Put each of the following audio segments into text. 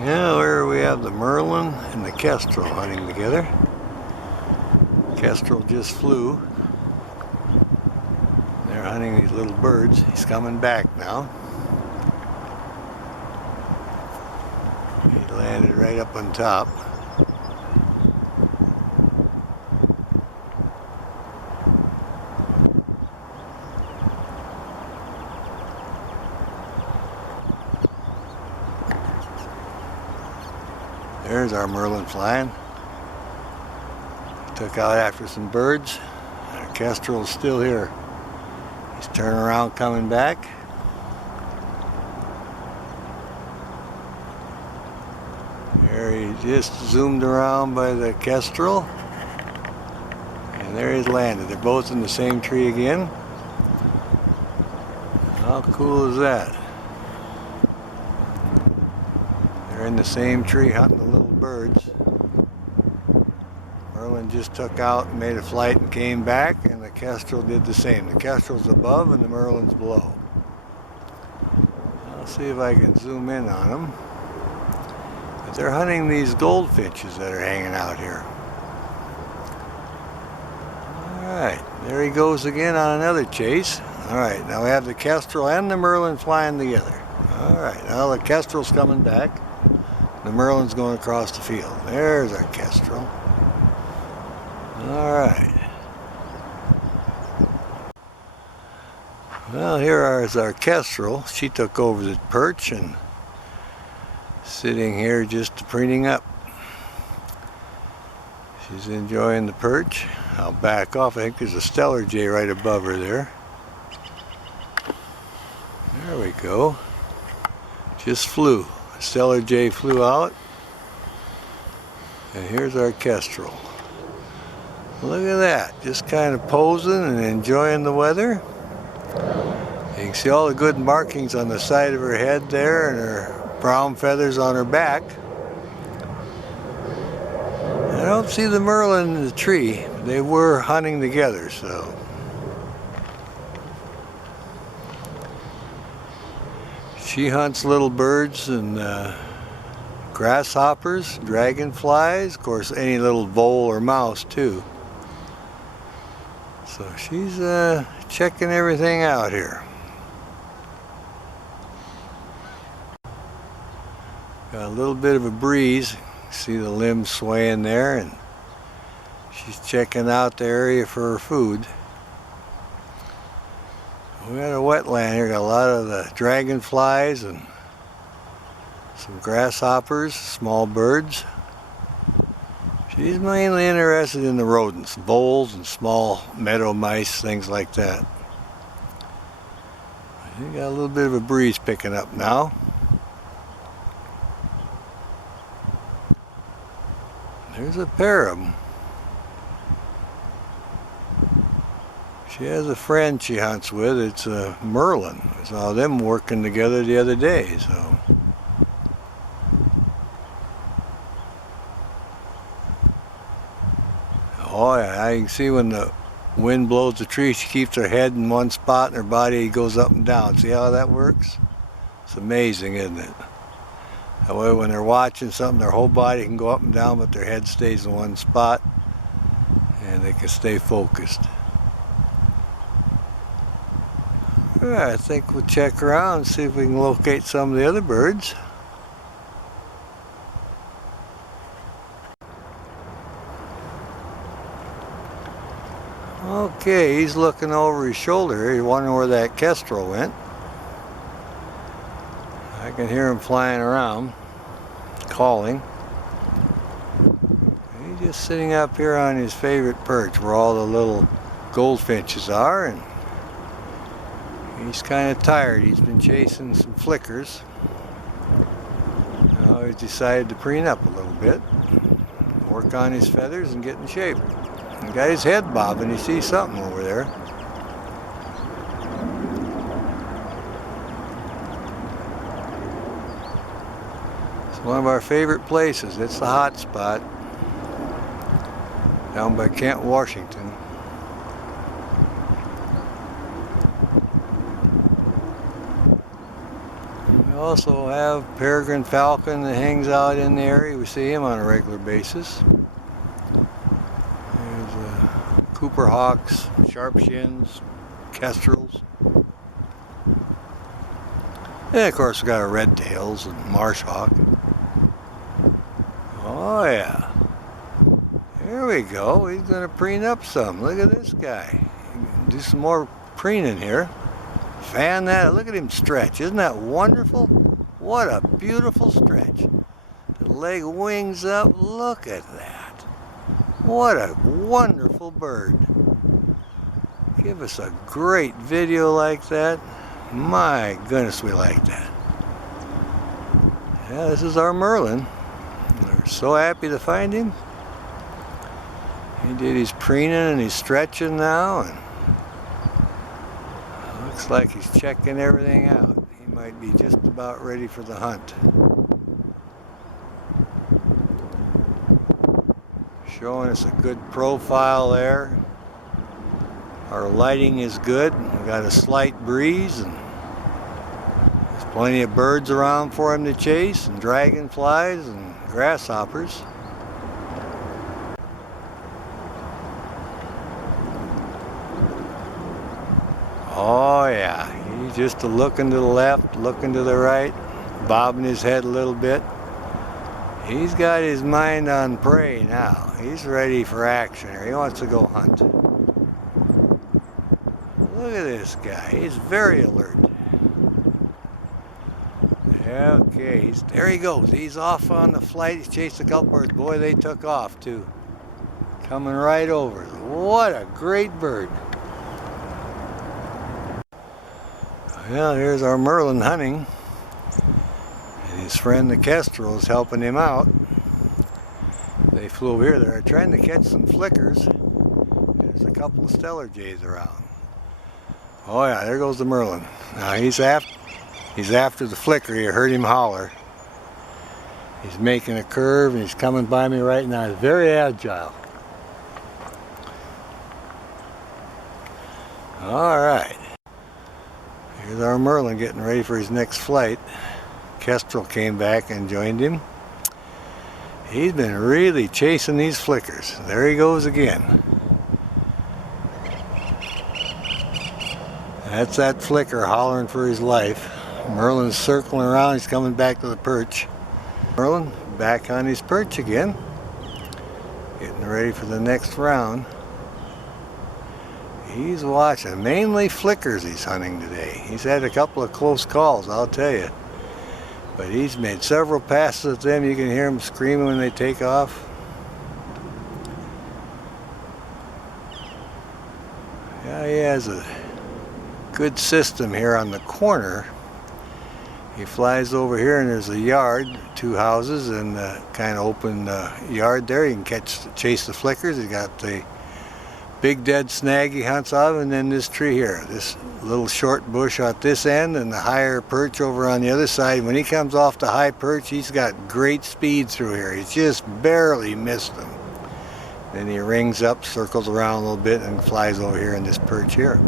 Yeah, where we have the Merlin and the Kestrel hunting together. Kestrel just flew. They're hunting these little birds. He's coming back now. He landed right up on top. There's our Merlin flying. Took out after some birds. Our Kestrel's still here. He's turning around, coming back. There he just zoomed around by the Kestrel. And there he's landed. They're both in the same tree again. How cool is that? They're in the same tree hunting the little birds. Merlin just took out and made a flight and came back, and the Kestrel did the same. The Kestrel's above and the Merlin's below. I'll see if I can zoom in on them. But they're hunting these goldfinches that are hanging out here. Alright, there he goes again on another chase. Alright, now we have the Kestrel and the Merlin flying together. Alright, now the Kestrel's coming back. The Merlin's going across the field. There's our Kestrel. Alright. Well, here is our Kestrel. She took over the perch and sitting here just preening up. She's enjoying the perch. I'll back off. I think there's a stellar jay right above her there. There we go. Just flew. Stellar jay flew out, and here's our Kestrel. Look at that, just kind of posing and enjoying the weather. You can see all the good markings on the side of her head there and her brown feathers on her back. I don't see the Merlin in the tree. They were hunting together, so. She hunts little birds and grasshoppers, dragonflies, of course any little vole or mouse too. So she's checking everything out here. Got a little bit of a breeze. See the limbs swaying there, and she's checking out the area for her food. We got a wetland here, got a lot of the dragonflies and some grasshoppers, small birds. She's mainly interested in the rodents, voles and small meadow mice, things like that. You got a little bit of a breeze picking up now. There's a pair of them. She has a friend she hunts with. It's a Merlin. I saw them working together the other day. So. Oh yeah, I can see when the wind blows the tree, she keeps her head in one spot and her body goes up and down. See how that works? It's amazing, isn't it? That way when they're watching something, their whole body can go up and down, but their head stays in one spot and they can stay focused. I think we'll check around and see if we can locate some of the other birds. Okay, he's looking over his shoulder. He's wondering where that Kestrel went. I can hear him flying around, calling. He's just sitting up here on his favorite perch where all the little goldfinches are, and he's kind of tired. He's been chasing some flickers. Now he's decided to preen up a little bit, work on his feathers and get in shape. He got his head bobbing. He sees something over there. It's one of our favorite places. It's the hot spot down by Kent, Washington. We also have peregrine falcon that hangs out in the area. We see him on a regular basis. There's Cooper hawks, sharp shins, kestrels. And of course we got our red tails and marsh hawk. Oh yeah. There we go. He's going to preen up some. Look at this guy. Do some more preening here. Fan that. Look at him stretch. Isn't that wonderful? What a beautiful stretch. The leg wings up. Look at that. What a wonderful bird. Give us a great video like that. My goodness, we like that. Yeah, this is our Merlin. We're so happy to find him. He did his preening and he's stretching now, and looks like he's checking everything out. He might be just about ready for the hunt. Showing us a good profile there. Our lighting is good. We got a slight breeze and there's plenty of birds around for him to chase, and dragonflies and grasshoppers. Oh yeah, he's just looking to the left, looking to the right, bobbing his head a little bit. He's got his mind on prey now. He's ready for action, or he wants to go hunt. Look at this guy, he's very alert. Okay, there he goes. He's off on the flight. He's chased a couple birds. Boy, they took off too. Coming right over. What a great bird. Well, here's our Merlin hunting. And his friend the Kestrel is helping him out. They flew over here. They're trying to catch some flickers. There's a couple of stellar jays around. Oh yeah, there goes the Merlin. Now he's after the flicker. You heard him holler. He's making a curve and he's coming by me right now. He's very agile. All right. Here's our Merlin getting ready for his next flight. Kestrel came back and joined him. He's been really chasing these flickers. There he goes again. That's that flicker hollering for his life. Merlin's circling around. He's coming back to the perch. Merlin back on his perch again. Getting ready for the next round. He's watching, mainly flickers he's hunting today. He's had a couple of close calls, I'll tell you. But he's made several passes at them. You can hear them screaming when they take off. Yeah, he has a good system here on the corner. He flies over here and there's a yard, two houses, and kind of open yard there. You can chase the flickers. He's got the big dead snag he hunts out of, and then this tree here, this little short bush at this end and the higher perch over on the other side. When he comes off the high perch, he's got great speed through here. He's just barely missed them. Then he rings up, circles around a little bit, and flies over here in this perch here.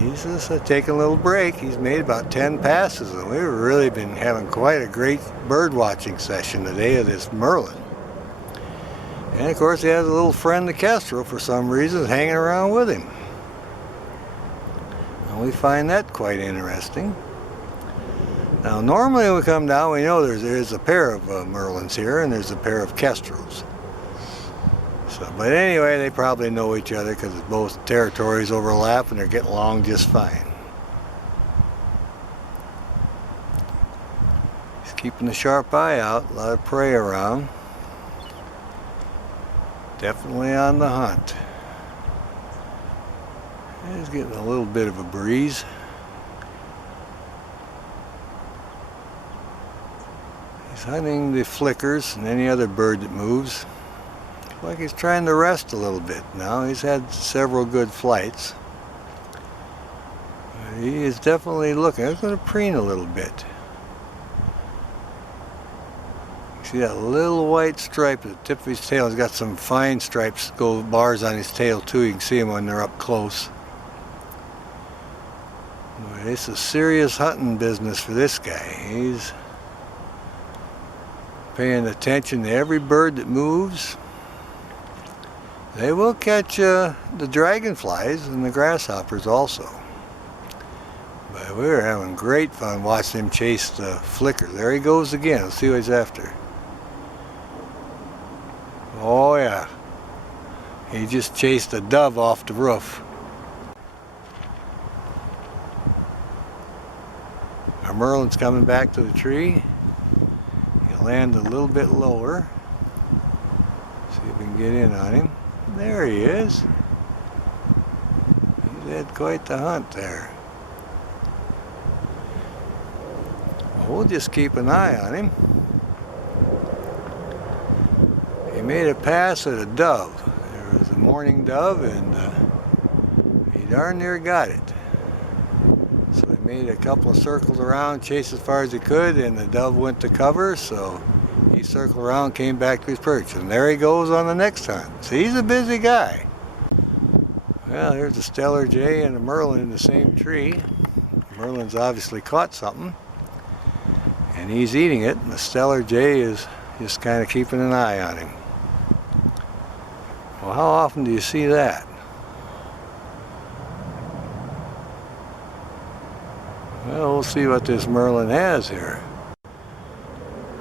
He's just taking a little break. He's made about 10 passes, and we've really been having quite a great bird watching session today of this Merlin. And of course he has a little friend, the Kestrel, for some reason, hanging around with him. And we find that quite interesting. Now normally when we come down, we know there's a pair of Merlins here and there's a pair of Kestrels. So, but anyway, they probably know each other because both territories overlap and they're getting along just fine. He's keeping a sharp eye out, a lot of prey around. Definitely on the hunt. He's getting a little bit of a breeze. He's hunting the flickers and any other bird that moves. Looks like he's trying to rest a little bit now. He's had several good flights. He is definitely looking. He's going to preen a little bit. See that little white stripe at the tip of his tail? He's got some fine stripes, gold bars on his tail too. You can see them when they're up close. This is serious hunting business for this guy. He's paying attention to every bird that moves. They will catch the dragonflies and the grasshoppers also. But we're having great fun watching him chase the flicker. There he goes again. Let's see what he's after. Oh yeah. He just chased a dove off the roof. Our Merlin's coming back to the tree. He'll land a little bit lower. See if we can get in on him. There he is. He's had quite the hunt there. We'll just keep an eye on him. He made a pass at a dove. There was a mourning dove, and he darn near got it. So he made a couple of circles around, chased as far as he could, and the dove went to cover, so he circled around, came back to his perch, and there he goes on the next hunt. So he's a busy guy. Well, here's a stellar jay and a Merlin in the same tree. Merlin's obviously caught something, and he's eating it, and the stellar jay is just kind of keeping an eye on him. Well, how often do you see that? Well, we'll see what this Merlin has here.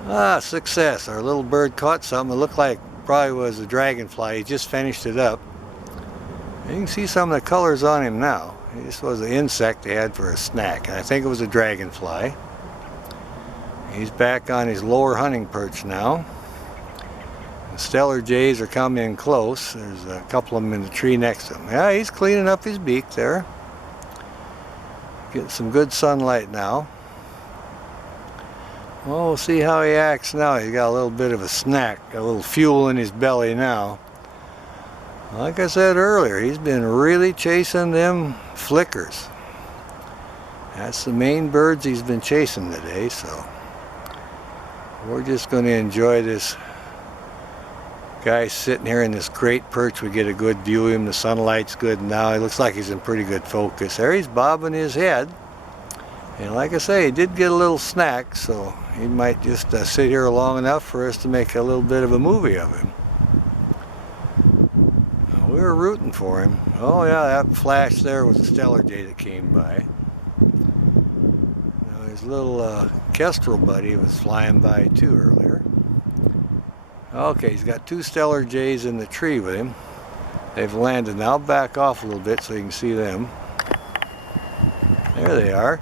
Ah, success. Our little bird caught something. It looked like probably was a dragonfly. He just finished it up. You can see some of the colors on him now. This was an insect they had for a snack, and I think it was a dragonfly. He's back on his lower hunting perch now. The stellar jays are coming in close. There's a couple of them in the tree next to him. Yeah, he's cleaning up his beak there. Getting some good sunlight now. Well, we'll see how he acts now. He's got a little bit of a snack, a little fuel in his belly now. Like I said earlier, he's been really chasing them flickers. That's the main birds he's been chasing today, so we're just going to enjoy this guy sitting here in this great perch. We get a good view of him. The sunlight's good now. He looks like he's in pretty good focus. There he's bobbing his head. And like I say, he did get a little snack, so he might just sit here long enough for us to make a little bit of a movie of him. We were rooting for him. Oh yeah, that flash there was a stellar jay that came by. Now his little Kestrel buddy was flying by too earlier. Okay, he's got two stellar jays in the tree with him. They've landed. Now back off a little bit so you can see them. There they are.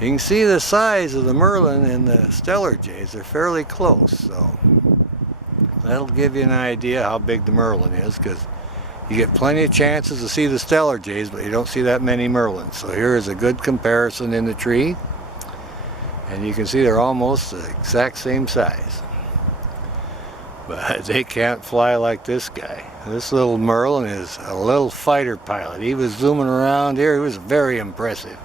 You can see the size of the Merlin and the stellar jays. They're fairly close, so that'll give you an idea how big the Merlin is, because you get plenty of chances to see the stellar jays, but you don't see that many Merlins. So here is a good comparison in the tree, and you can see they're almost the exact same size. But they can't fly like this guy. This little Merlin is a little fighter pilot. He was zooming around here. He was very impressive.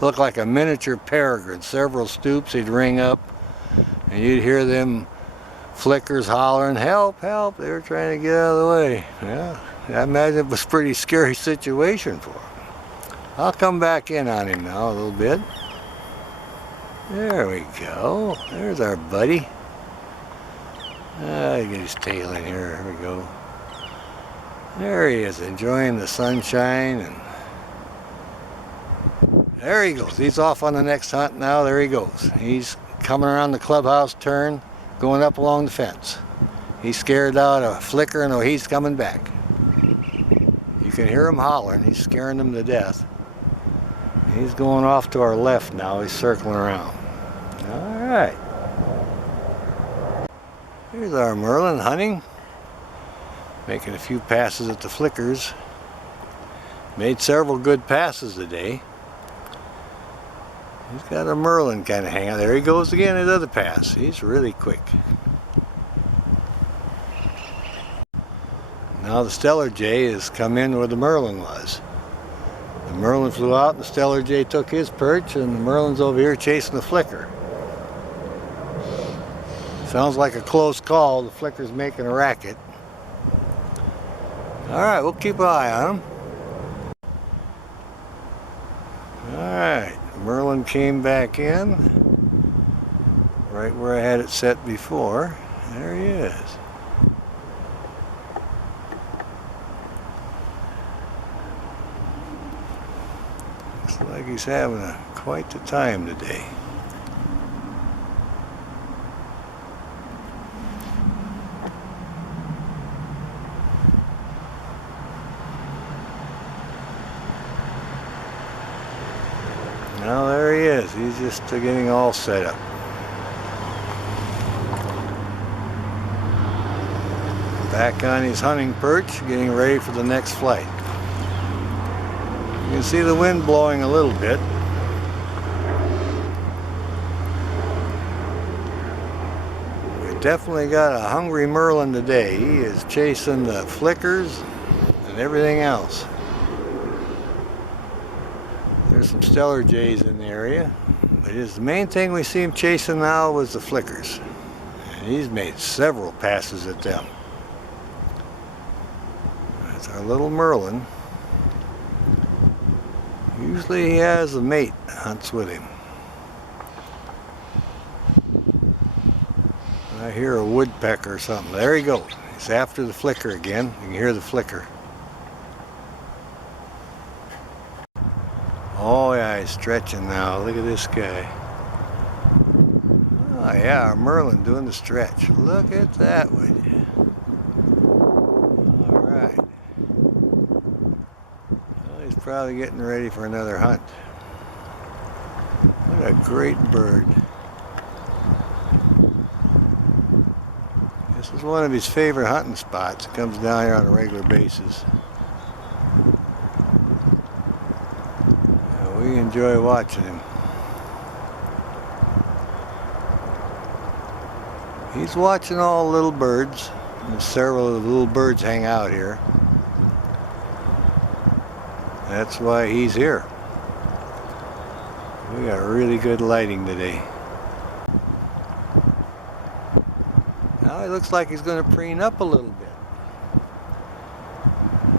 Looked like a miniature peregrine. Several stoops he'd ring up, and you'd hear them flickers hollering, "Help, help!" They were trying to get out of the way. Yeah, I imagine it was a pretty scary situation for him. I'll come back in on him now a little bit. There we go. There's our buddy. Get his tail in here. There we go. There he is, enjoying the sunshine, and there he goes. He's off on the next hunt now. There he goes. He's coming around the clubhouse turn, going up along the fence. He's scared out a flicker, and he's coming back. You can hear him hollering. He's scaring them to death. He's going off to our left now. He's circling around. All right. Here's our Merlin hunting, making a few passes at the flickers. Made several good passes today. He's got a Merlin kind of hanging out. There he goes again, his other pass. He's really quick. Now the stellar jay has come in where the Merlin was. The Merlin flew out, and the stellar jay took his perch, and the Merlin's over here chasing the flicker. Sounds like a close call. The flicker's making a racket. Alright, we'll keep an eye on him. Alright. came back in right where I had it set before. There he is. Looks like he's having quite the time today. Now there he is. He's just getting all set up. Back on his hunting perch, getting ready for the next flight. You can see the wind blowing a little bit. We definitely got a hungry Merlin today. He is chasing the flickers and everything else. There's some stellar jays in the area, but the main thing we see him chasing now was the flickers. And he's made several passes at them. That's our little Merlin. Usually he has a mate that hunts with him. I hear a woodpecker or something. There he goes. He's after the flicker again. You can hear the flicker. Oh yeah, he's stretching now. Look at this guy. Oh yeah, our Merlin doing the stretch. Look at that, would you? Alright. Well, he's probably getting ready for another hunt. What a great bird. This is one of his favorite hunting spots. He comes down here on a regular basis. We enjoy watching him. He's watching all the little birds. And several of the little birds hang out here. That's why he's here. We got really good lighting today. Now he looks like he's going to preen up a little bit.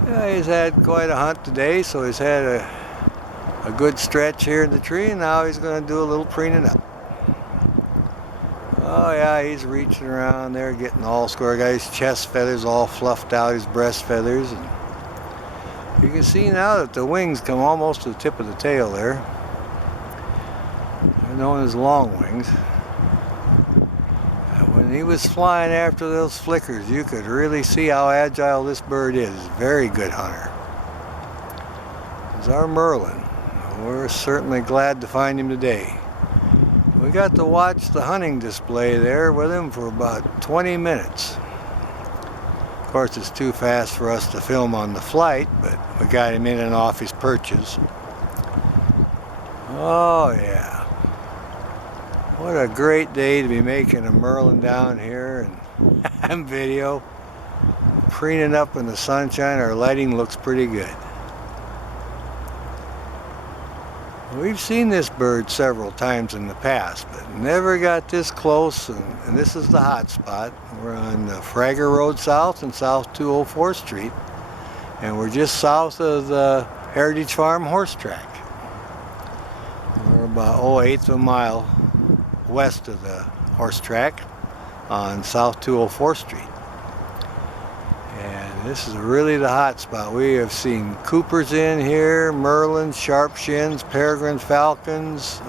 Yeah, he's had quite a hunt today, so he's had a good stretch here in the tree, and now he's going to do a little preening up. Oh yeah, he's reaching around there, getting all square. Got his chest feathers all fluffed out, his breast feathers, and you can see now that the wings come almost to the tip of the tail there. They're known as long wings. When he was flying after those flickers, you could really see how agile this bird is. Very good hunter. It's our Merlin. We're certainly glad to find him today. We got to watch the hunting display there with him for about 20 minutes. Of course, it's too fast for us to film on the flight, but we got him in and off his perches. Oh yeah. What a great day to be making a Merlin down here and video. Preening up in the sunshine, our lighting looks pretty good. We've seen this bird several times in the past, but never got this close, and this is the hot spot. We're on Fragger Road South and South 204th Street, and we're just south of the Heritage Farm horse track. We're about 1/8 of a mile west of the horse track on South 204th Street. And this is really the hot spot. We have seen Coopers in here, Merlins, Sharpshins, peregrine falcons,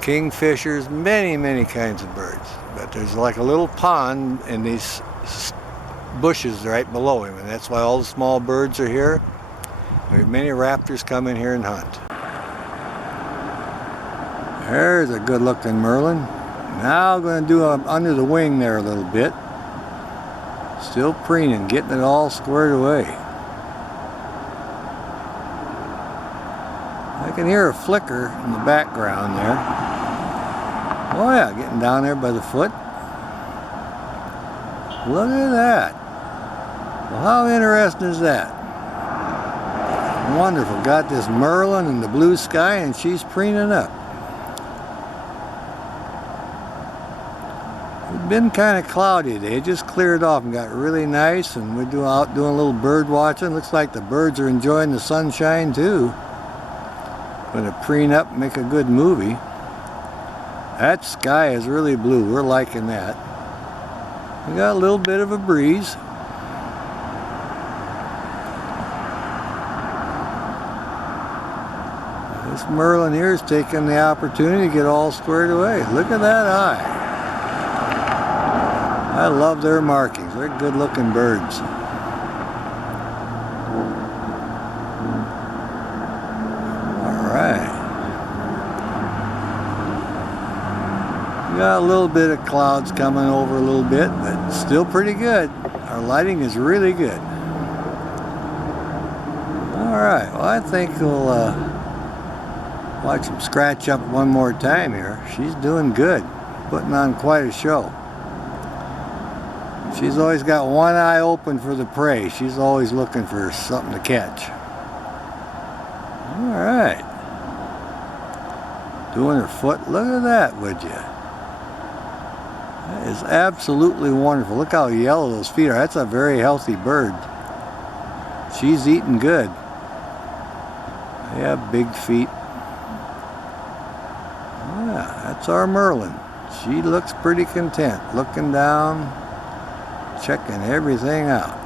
kingfishers, many kinds of birds. But there's like a little pond in these bushes right below him, and that's why all the small birds are here. We have many raptors come in here and hunt. There's a good looking Merlin. Now I'm going to do under the wing there a little bit. Still preening, getting it all squared away. I can hear a flicker in the background there. Oh yeah, getting down there by the foot. Look at that. Well, how interesting is that? Wonderful. Got this Merlin in the blue sky and she's preening up. It's been kind of cloudy today. It just cleared off and got really nice, and we're out doing a little bird watching. Looks like the birds are enjoying the sunshine too. Gonna preen up and make a good movie. That sky is really blue. We're liking that. We got a little bit of a breeze. This Merlin here is taking the opportunity to get all squared away. Look at that eye. I love their markings. They're good looking birds. Alright. We got a little bit of clouds coming over a little bit, but still pretty good. Our lighting is really good. Alright, well I think we'll watch him scratch up one more time here. She's doing good, putting on quite a show. She's always got one eye open for the prey. She's always looking for something to catch. Alright. Doing her foot. Look at that, would you? That is absolutely wonderful. Look how yellow those feet are. That's a very healthy bird. She's eating good. They have big feet. Yeah, that's our Merlin. She looks pretty content. Looking down, checking everything out.